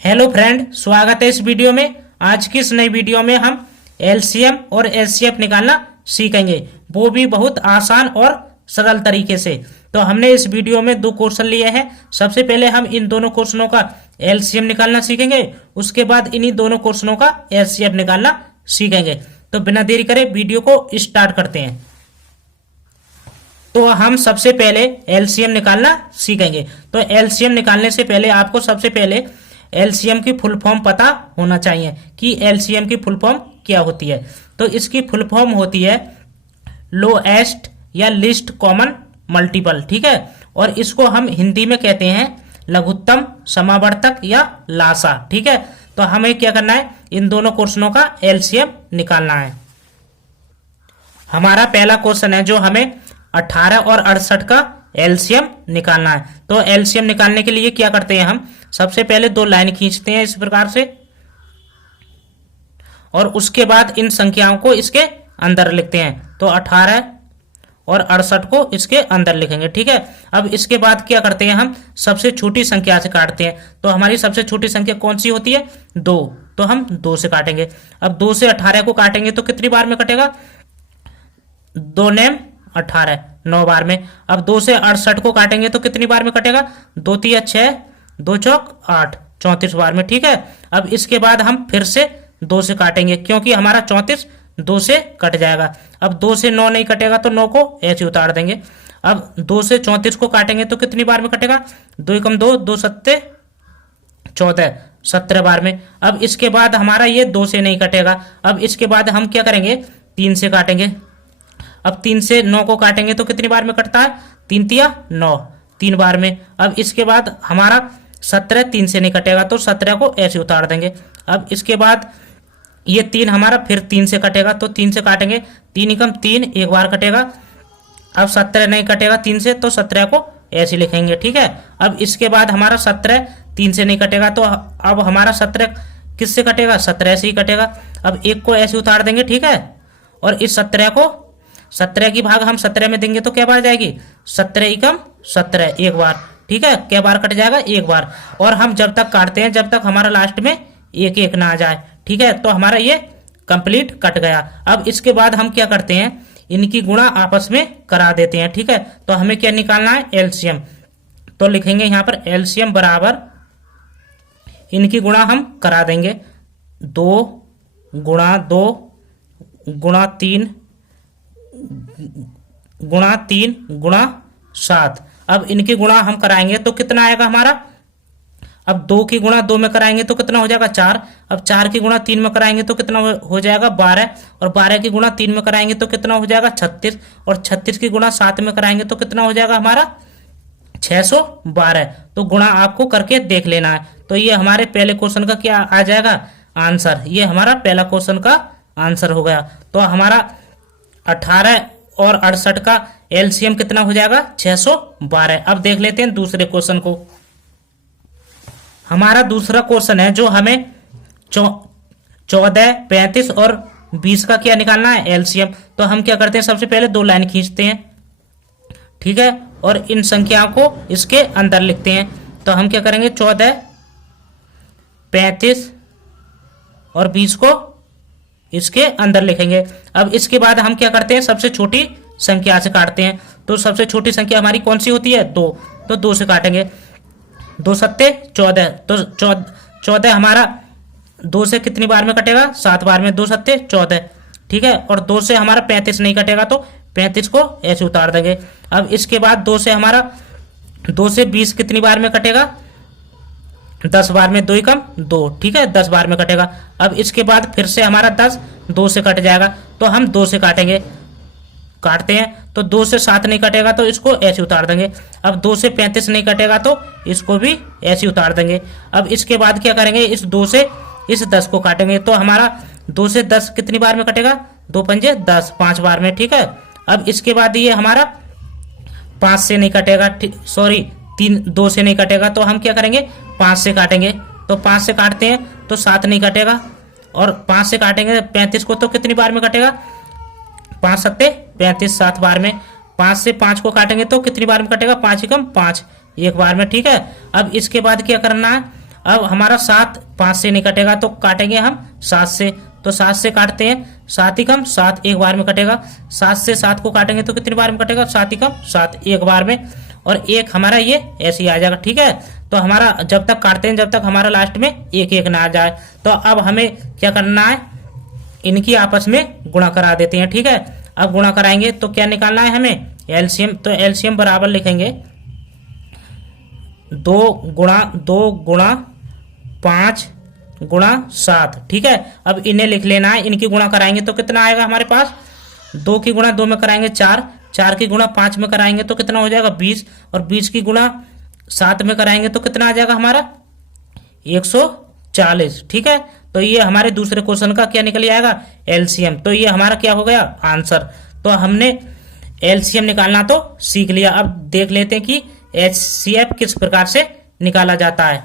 Hello friend, स्वागत है इस वीडियो में। आज की इस नई वीडियो में हम एलसीएम और एचसीएफ निकालना सीखेंगे, वो भी बहुत आसान और सरल तरीके से। तो हमने इस वीडियो में दो क्वेश्चन लिए हैं। सबसे पहले हम इन दोनों क्वेश्चनों का एलसीएम निकालना सीखेंगे, उसके बाद इन्हीं दोनों क्वेश्चनों का एचसीएफ निकालना सीखेंगे। तो बिना देरी करे वीडियो को स्टार्ट करते हैं। तो हम सबसे पहले एलसीएम निकालना सीखेंगे। तो एलसीएम निकालने से पहले आपको सबसे पहले एलसीएम की फुल फॉर्म पता होना चाहिए कि एलसीएम की फुल फॉर्म क्या होती है। तो इसकी फुल फॉर्म होती है लोएस्ट या लिस्ट कॉमन मल्टीपल, ठीक है। और इसको हम हिंदी में कहते हैं लघुत्तम समावर्तक या लासा, ठीक है। तो हमें क्या करना है, इन दोनों क्वेश्चनों का एलसीएम निकालना है। हमारा पहला क्वेश्चन है जो हमें 18 और 68 का एलसीएम निकालना है। तो एलसीएम निकालने के लिए क्या करते हैं, हम सबसे पहले दो लाइन खींचते हैं इस प्रकार से, और उसके बाद इन संख्याओं को इसके अंदर लिखते हैं। तो 18 और 68 को इसके अंदर लिखेंगे, ठीक है। अब इसके बाद क्या करते हैं, हम सबसे छोटी संख्या से काटते हैं। तो हमारी सबसे छोटी संख्या कौन सी होती है, 2। तो हम 2 से काटेंगे। अब 2 से 18 को काटेंगे तो कितनी बार में कटेगा, 2 नेम 18, 9 बार में। अब 2 से 68 को काटेंगे तो कितनी बार में कटेगा, 2 तिया 6, 2 चौक 8, 34 बार में, ठीक है। अब इसके बाद हम फिर से 2 से काटेंगे, क्योंकि हमारा 34 2 से कट जाएगा। अब 2 से 9 नहीं कटेगा तो 9 को ऐसे उतार देंगे। अब 2 से 34 को काटेंगे तो कितनी बार में कटेगा, 2 एकम 2, 2 सत्ते 14, 17 बार में। अब इसके बाद हमारा ये 2 से नहीं कटेगा। अब इसके बाद हम क्या करेंगे, 3 से काटेंगे। अब 3 से 9 को काटेंगे तो कितनी बार में कटता है, 3 तिया 9, 3 बार में। अब इसके बाद हमारा 17 3 से नहीं कटेगा तो 17 को ऐसे उतार देंगे। अब इसके बाद ये 3 हमारा फिर 3 से कटेगा, तो 3 से काटेंगे, 3 एकम 3 एक बार कटेगा। अब 17 नहीं कटेगा 3 से, तो 17 को ऐसे लिखेंगे, ठीक है। अब इसके बाद हमारा 17 3 से नहीं कटेगा, तो अब हमारा 17 किससे कटेगा, 17 से ही कटेगा। अब 1 को ऐसे उतार देंगे, ठीक है। और इस 17 को 17 की भाग हम 17 में देंगे तो क्या बार जाएगी, 17 एकम 17 एक बार, ठीक है। क्या बार कट जाएगा, एक बार। और हम जब तक काटते हैं जब तक हमारा लास्ट में 1 1 ना आ जाए, ठीक है। तो हमारा ये कंप्लीट कट गया। अब इसके बाद हम क्या करते हैं, इनकी गुणा आपस में करा देते हैं, ठीक है। तो हमें क्या निकालना है, एलसीएम। तो लिखेंगे यहाँ पर एलसीएम बराबर, इनकी गुणा हम करा देंगे, 2 गुणा 2 गुणा 3 गुणा 3 गुणा 7। अब इनकी गुणा हम कराएंगे तो कितना आएगा हमारा, अब 2 की गुणा 2 में कराएंगे तो कितना हो जाएगा, 4। अब 4 की गुणा 3 में कराएंगे तो कितना हो जाएगा, 12। और 12 की गुणा 3 में कराएंगे तो कितना हो जाएगा, 36। और 36 की गुणा 7 में कराएंगे तो कितना हो जाएगा हमारा, 612। तो गुणा आपको करके देख लेना है। तो ये हमारे पहले क्वेश्चन का क्या आ जाएगा, आंसर। ये हमारा पहला क्वेश्चन का आंसर हो गया। तो हमारा 18 और 68 का एलसीएम कितना हो जाएगा, 612। अब देख लेते हैं दूसरे क्वेश्चन को। हमारा दूसरा क्वेश्चन है जो हमें 14, 35 और 20 का क्या निकालना है, एलसीएम। तो हम क्या करते हैं, सबसे पहले दो लाइन खींचते हैं, ठीक है। और इन संख्याओं को इसके अंदर लिखते हैं। तो हम क्या करेंगे, 14, 35 और 20 को इसके अंदर लिखेंगे। अब इसके बाद हम क्या करते हैं, सबसे छोटी संख्या से काटते हैं। तो सबसे छोटी संख्या हमारी कौन सी होती है, 2। तो 2 से काटेंगे, 2 सत्ते 14। तो 14 हमारा 2 से कितनी बार में कटेगा, 7 बार में, 2 सत्ते 14, ठीक है। और 2 से हमारा 35 नहीं कटेगा तो 35 को ऐसे उतार देंगे। अब इसके बाद 2 से हमारा 2 से 20 कितनी बार में कटेगा, 10 बार में, 2 एकम 2, ठीक है, 10 बार में कटेगा। अब इसके बाद फिर से हमारा 10 2 से कट जाएगा, तो हम 2 से काटेंगे, काटते हैं। तो 2 से 7 नहीं कटेगा तो इसको ऐसे उतार देंगे। अब 2 से 35 नहीं कटेगा तो इसको भी ऐसे उतार देंगे। अब इसके बाद क्या करेंगे, इस 2 से इस 10 को काटेंगे। तो हमारा 2 से 10 कितनी बार में कटेगा, 2 पंजे 10, 5 बार में, ठीक है। अब इसके बाद ये हमारा 5 से नहीं कटेगा, सॉरी 2 से नहीं कटेगा, तो हम क्या करेंगे, 5 से काटेंगे। तो 5 से काटते हैं तो 7 नहीं कटेगा, और 5 से काटेंगे 35 को तो कितनी बार में कटेगा, 5 सत्ते 35, 7 बार में। 5 से 5 को काटेंगे तो कितनी बार में कटेगा, 5 एकम 5 एक बार में, ठीक है। अब इसके बाद क्या करना है, अब हमारा 7 5 से नहीं कटेगा तो काटेंगे हम 7 से, तो 7 से काटते हैं, 7 ही कम 7 एक बार में कटेगा, 7 से 7 को काटेंगे तो कितनी बार में कटेगा, 7 ही कम 7 एक बार में, और एक हमारा ये ऐसे ही आ जाएगा। ठीक है, तो हमारा जब तक काटते हैं जब तक हमारा लास्ट में एक एक ना आ जाए। तो अब हमें क्या करना है, इनकी आपस में गुणा करा देते हैं। ठीक है, अब गुणा कराएंगे तो क्या निकालना है हमें, एलसीएम। तो एलसीएम बराबर लिखेंगे 2 गुणा 5 गुणा 7। ठीक है, अब इन्हें लिख लेना है, इनकी गुणा कराएंगे तो कितना आएगा हमारे पास, 2 की गुणा 2 में कराएंगे 4, 4 की गुणा 5 में कराएंगे तो कितना हो जाएगा 20, और 20 की गुणा 7 में कराएंगे तो कितना आ जाएगा हमारा 140। ठीक है, तो ये हमारे दूसरे क्वेश्चन का क्या निकल आएगा, एलसीएम। तो ये हमारा क्या हो गया आंसर। तो हमने एलसीएम निकालना तो सीख लिया। अब देख लेते हैं कि एचसीएफ किस प्रकार से निकाला जाता है।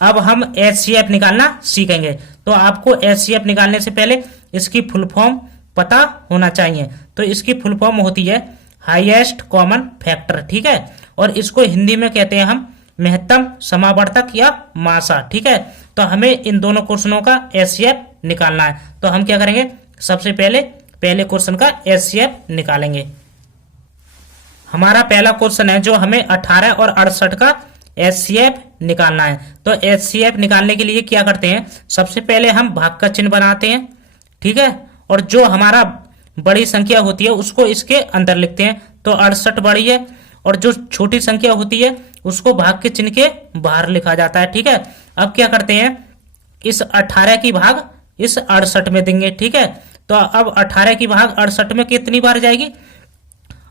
अब हम एचसीएफ निकालना सीखेंगे। तो आपको एचसीएफ निकालने से पहले इसकी फुल फॉर्म पता होना चाहिए। तो इसकी फुल फॉर्म होती है हाईएस्ट कॉमन फैक्टर। ठीक है, और इसको हिंदी में कहते हैं हम महत्तम समावर्तक या मासा। ठीक है, तो हमें इन दोनों क्वेश्चनों का एचसीएफ निकालना है। तो हम क्या करेंगे, सबसे पहले क्वेश्चन का एचसीएफ निकालेंगे। हमारा पहला क्वेश्चन है जो हमें 18 और 68 का एचसीएफ निकालना है। तो एचसीएफ निकालने के लिए क्या करते हैं, सबसे पहले हम भाग का चिन्ह बनाते हैं। ठीक है, और जो हमारा बड़ी संख्या होती है उसको इसके अंदर लिखते हैं। तो 68 बड़ी है, और जो छोटी संख्या होती है उसको भाग के चिन्ह के बाहर लिखा जाता है। ठीक है, अब क्या करते हैं, इस 18 की भाग इस 68 में देंगे। ठीक है, तो अब 18 की भाग 68 में कितनी बार जाएगी,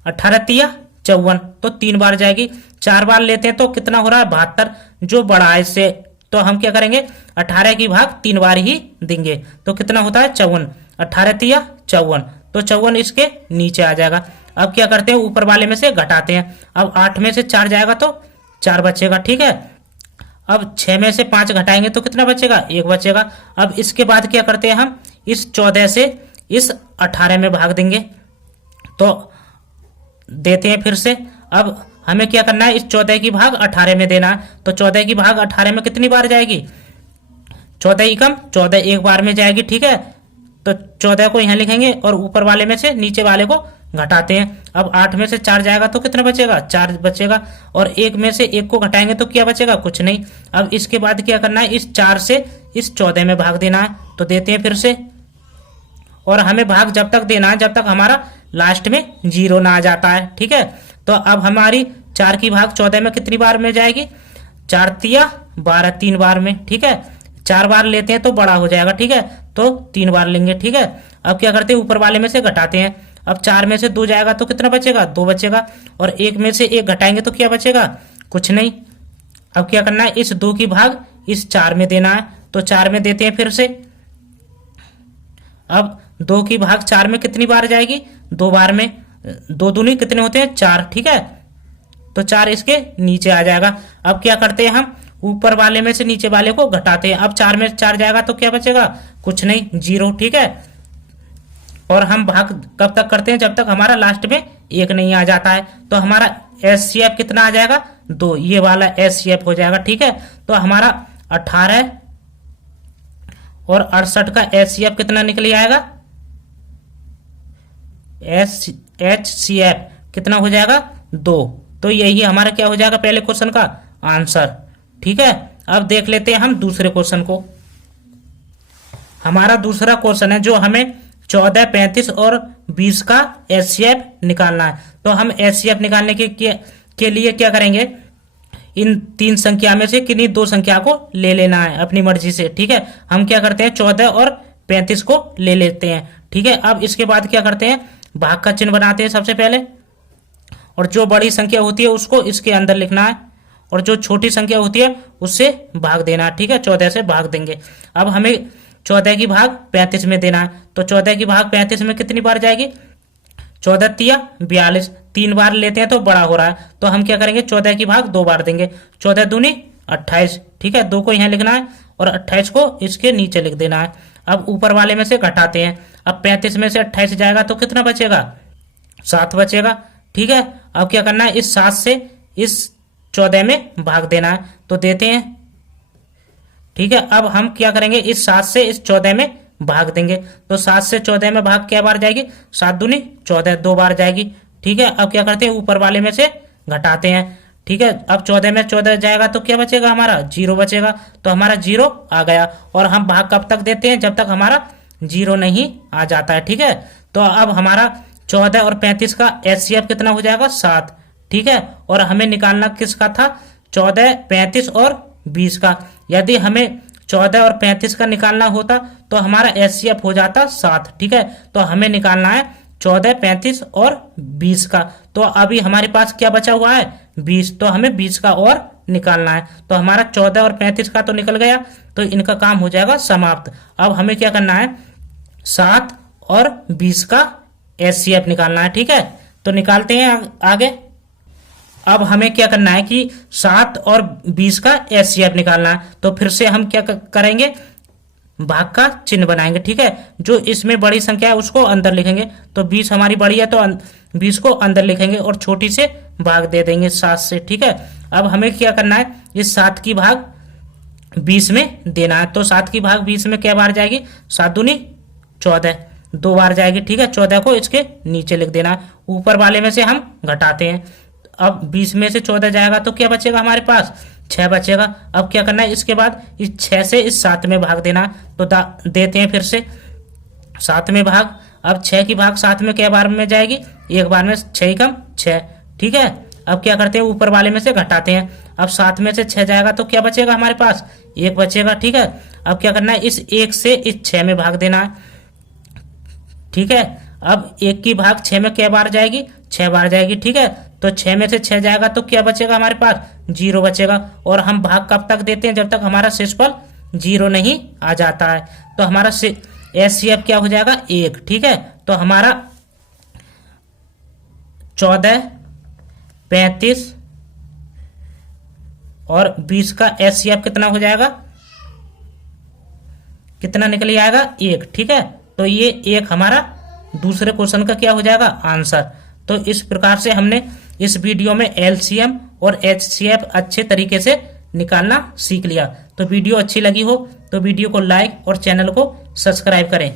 18 तिया 54, तो 3 बार जाएगी। 4 बार लेते हैं तो कितना हो रहा है 72, जो बड़ा है इससे। तो हम क्या करेंगे, 18 की भाग 3 बार ही देंगे तो कितना होता है 54, 18 तिया 54, तो 54 इसके नीचे आ जाएगा। अब क्या करते हैं, ऊपर वाले में से घटाते हैं। अब 8 में से 4 जाएगा तो 4 बचेगा। ठीक है, अब 6 में से 5 घटाएंगे तो कितना बचेगा, 1 बचेगा। अब इसके बाद क्या करते हैं, हम इस 14 से इस 18 में भाग देंगे। तो देते हैं फिर से। अब हमें क्या करना है, इस 14 की भाग 18 में देना है। तो 14 की भाग 18 में कितनी बार जाएगी, 14 ही कम 14 एक बार में जाएगी। ठीक है, तो 14 को यहाँ लिखेंगे और ऊपर वाले में से नीचे वाले को घटाते हैं। अब 8 में से 4 जाएगा तो कितना बचेगा, 4 बचेगा, और 1 में से 1 को घटाएंगे तो क्या बचेगा, कुछ नहीं। अब इसके बाद क्या करना है, इस 4 से इस 14 में भाग देना है। तो देते हैं फिर से, और हमें भाग जब तक देना है जब तक हमारा लास्ट में 0 ना आ जाता है। ठीक है, तो अब हमारी 4 की भाग 14 में कितनी बार में जाएगी, 4 तिया 12, 3 बार में। ठीक है, 4 बार लेते हैं तो बड़ा हो जाएगा। ठीक है, तो 3 बार लेंगे। ठीक है, अब क्या करते हैं, ऊपर वाले में से घटाते हैं। अब 4 में से 2 जाएगा तो कितना बचेगा, 2 बचेगा, और 1 में से 1 घटाएंगे तो क्या बचेगा, कुछ नहीं। अब क्या करना है, इस 2 की भाग इस 4 में देना है। तो 4 में देते हैं फिर से। अब 2 की भाग 4 में कितनी बार जाएगी, 2 बार में। 2 दूनी कितने होते हैं, 4। ठीक है, तो 4 इसके नीचे आ जाएगा। अब क्या करते हैं, हम ऊपर वाले में से नीचे वाले को घटाते हैं। अब 4 में 4 जाएगा तो क्या बचेगा, कुछ नहीं, 0। ठीक है, और हम भाग कब तक करते हैं, जब तक हमारा लास्ट में 1 नहीं आ जाता है। तो हमारा एचसीएफ कितना आ जाएगा, 2, ये वाला एचसीएफ हो जाएगा। ठीक है, तो हमारा 18 और 68 का एचसीएफ कितना निकल आएगा, एचसीएफ कितना हो जाएगा, 2। तो यही हमारा क्या हो जाएगा पहले क्वेश्चन का आंसर। ठीक है, अब देख लेते हैं हम दूसरे क्वेश्चन को। हमारा दूसरा क्वेश्चन है जो हमें 14, 35 और 20 का एचसीएफ निकालना है। तो हम एचसीएफ निकालने के लिए क्या करेंगे, इन 3 संख्या में से किन्हीं 2 संख्या को ले लेना है अपनी मर्जी से। ठीक है, हम क्या करते हैं, 14 और 35 को ले लेते हैं। ठीक है, अब इसके बाद क्या करते हैं, भाग का चिन्ह बनाते हैं सबसे पहले, और जो बड़ी संख्या होती है उसको इसके अंदर लिखना है, और जो छोटी संख्या होती है उससे भाग देना है। ठीक है, 14 से भाग देंगे। अब हमें 14 की भाग 35 में देना है। तो 14 की भाग 35 में कितनी बार जाएगी, 14 तिया 42, 3 बार लेते हैं तो बड़ा हो रहा है। तो हम क्या करेंगे, 14 की भाग 2 बार देंगे। 14 दूनी 28। ठीक है, 2 को यहाँ लिखना है और 28 को इसके नीचे लिख देना है। अब ऊपर वाले में से घटाते हैं। अब 35 में से 28 जाएगा तो कितना बचेगा, 7 बचेगा। ठीक है, अब क्या करना है, इस 7 से इस 14 में भाग देना है, तो देते हैं। ठीक है, अब हम क्या करेंगे, इस 7 से इस 14 में भाग देंगे। तो 7 से 14 में भाग क्या बार जाएगी, 7 दूनी 14, 2 बार जाएगी। ठीक है, अब क्या करते हैं, ऊपर वाले में से घटाते हैं। ठीक है, अब 14 में 14 जाएगा तो क्या बचेगा, हमारा 0 बचेगा। तो हमारा 0 आ गया। और हम भाग कब तक देते हैं, जब तक हमारा 0 नहीं आ जाता है। ठीक है, तो अब हमारा 14 और 35 का एचसीएफ कितना हो जाएगा, 7। ठीक है, और हमें निकालना किसका था, 14, 35 और 20 का। यदि हमें 14 और 35 का निकालना होता तो हमारा एचसीएफ हो जाता 7। ठीक है, तो हमें निकालना है 14, 35 और 20 का। तो अभी हमारे पास क्या बचा हुआ है, 20। तो हमें 20 का और निकालना है। तो हमारा 14 और 35 का तो निकल गया, तो इनका काम हो जाएगा समाप्त। अब हमें क्या करना है, 7 और 20 का एचसीएफ निकालना है। ठीक है, तो निकालते हैं आगे। अब हमें क्या करना है कि 7 और 20 का एचसीएफ निकालना है। तो फिर से हम क्या करेंगे, भाग का चिन्ह बनाएंगे। ठीक है, जो इसमें बड़ी संख्या है उसको अंदर लिखेंगे। तो 20 हमारी बड़ी है तो 20 को अंदर लिखेंगे और छोटी से भाग दे देंगे 7 से। ठीक है, अब हमें क्या करना है, इस 7 की भाग 20 में देना है। तो 7 की भाग 20 में क्या बार जाएगी, 7 दूनी 14, 2 बार जाएगी। ठीक है, 14 को इसके नीचे लिख देना है। ऊपर वाले में से हम घटाते हैं। अब 20 में से 14 जाएगा तो क्या बचेगा, हमारे पास 6 बचेगा। अब क्या करना है, इसके बाद इस 6 से इस 7 में भाग देना। तो देते हैं फिर से 7 में भाग। अब 6 की भाग 7 में क्या बार में जाएगी, एक बार में, 6 कम 6। ठीक है, अब क्या करते हैं, ऊपर वाले में से घटाते हैं। अब 7 में से 6 जाएगा तो क्या बचेगा, हमारे पास 1 बचेगा। ठीक है, अब क्या करना है, इस 1 से इस 6 में भाग देना है। ठीक है, अब 1 की भाग 6 में क्या बार जाएगी, 6 बार जाएगी। ठीक है, तो 6 में से 6 जाएगा तो क्या बचेगा, हमारे पास 0 बचेगा। और हम भाग कब तक देते हैं, जब तक हमारा शेषफल 0 नहीं आ जाता है। तो हमारा एचसीएफ क्या हो जाएगा, 1। ठीक है, तो हमारा 14, 35 और 20 का एचसीएफ कितना हो जाएगा, कितना निकल आएगा, 1। ठीक है, तो ये 1 हमारा दूसरे क्वेश्चन का क्या हो जाएगा, आंसर। तो इस प्रकार से हमने इस वीडियो में एलसीएम और एचसीएफ अच्छे तरीके से निकालना सीख लिया। तो वीडियो अच्छी लगी हो तो वीडियो को लाइक और चैनल को सब्सक्राइब करें।